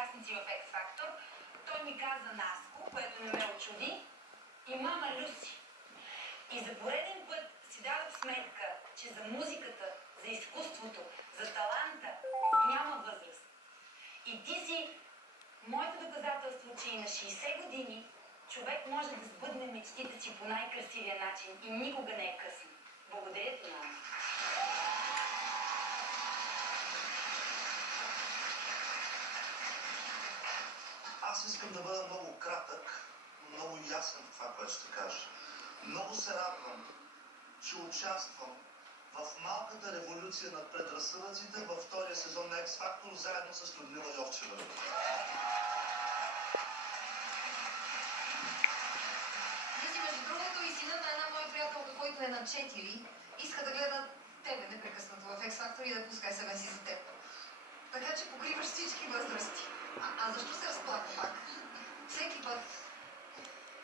участници в X Factor, той ми каза Наско, което не ме очуди, и мама Люси. И за пореден път си дадох сметка, че за музиката, за изкуството, за таланта няма възраст. И ти си моето доказателство, че и на 60 години човек може да сбъдне мечтите си по най-красивия начин и никога не е късно. Благодаря ти, мама. Аз искам да бъда много кратък, много ясен в това, което ще кажа. Много се радвам, че участвам в малката революция над предразсъдъците във втория сезон на X Factor, заедно с Людмила Йовчева. Между другото, и синът на една моя приятелка, който е на 4, иска да гледа тебе непрекъснато в X Factor и да пуска SMS-и за теб. Така че покриваш всички възрасти. А защо се разплака пак? Всеки път.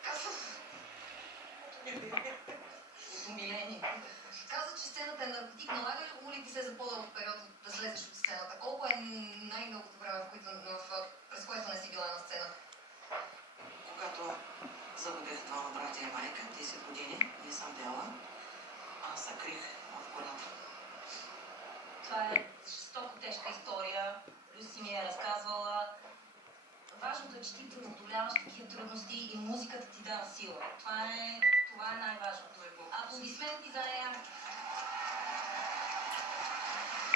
Казвам... От умиление. Каза, че сцената е наркотик. Налага ли ти се за по-дълъг период да слезеш от сцената? Колко е най-дългото време, през което не си била на сцена? Когато загубих двама братя и майка, 10 години, не съм бяла, аз се крих в гората. Това е жестоко тежка история. Люси ми е разказвала. Важното е, че ти преодоляваш такива трудности и музиката ти дава сила. Това е най-важното. Аплодисменти за нея.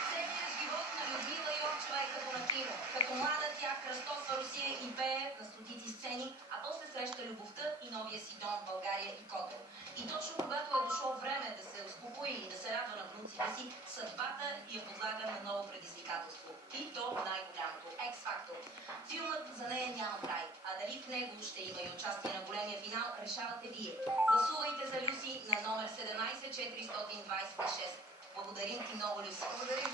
Целият живот на Людмила Йовчева е като на кино. Като млада тя кръстосва Русия и пее на стотици сцени, а после среща любовта и новия си дом в България и Котел. И точно когато е дошло време да се успокои и да се радва на внуците си, съдбата я подлага на ново предизвикателство. И то най-голямото – X Factor. Филмът за нея няма край, а дали в него ще има и участие на големия финал, решавате вие. Гласувайте за Люси на номер 17 426. Благодарим ти много, Люси. Благодарим.